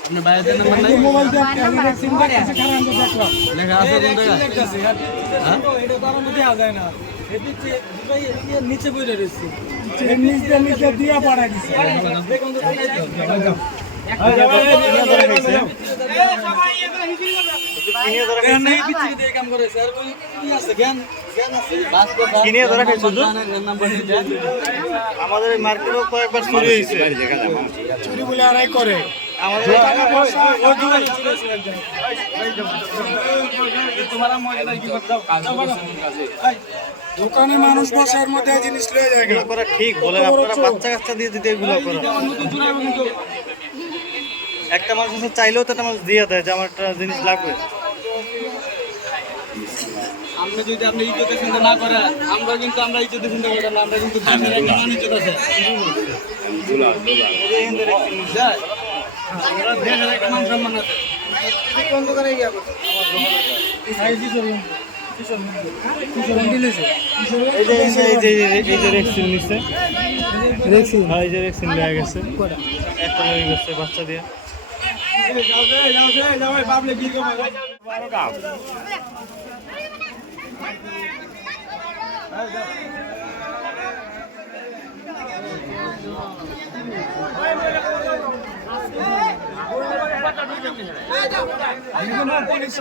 আপনি বাইরের নাম্বার নাই মোবাইল দিয়ে সিম কার্ড আছে খারাপ দেখলাম লেখা আছে কোন জায়গায় হ্যাঁ এটা তো আর মধ্যে আ যায় না এদিকে ভাই নিচে বইরে রইছে নিচে দিয়া পড়াই দিছে দেখুন তো আমাদের মার্কেটও কয়েকবার চুরি হয়েছে চুরি বলে আড়াই করে আমাদের দোকানে মানুষ বসার মধ্যে জিনিস লয়ে যায় এগুলো করা ঠিক বলেন আপনারা বাচ্চা কাচ্চা দিয়ে দিতে এগুলো করা একটা মানুষ চাইলেও তো একটা মানুষ দিয়ে দেয় যে আমার একটা জিনিস লাগবে আমরা যদি আপনি ইজ্জতের চিন্তা না করে আমরা ইজ্জতের চিন্তা করি না আমরা কিন্তু দেশের একটা মান ইজ্জত আছে আমরা দেশের একটা মান সম্মান আছে কোন দোকানে গিয়া বাচ্চা দিয়ে পুলিশ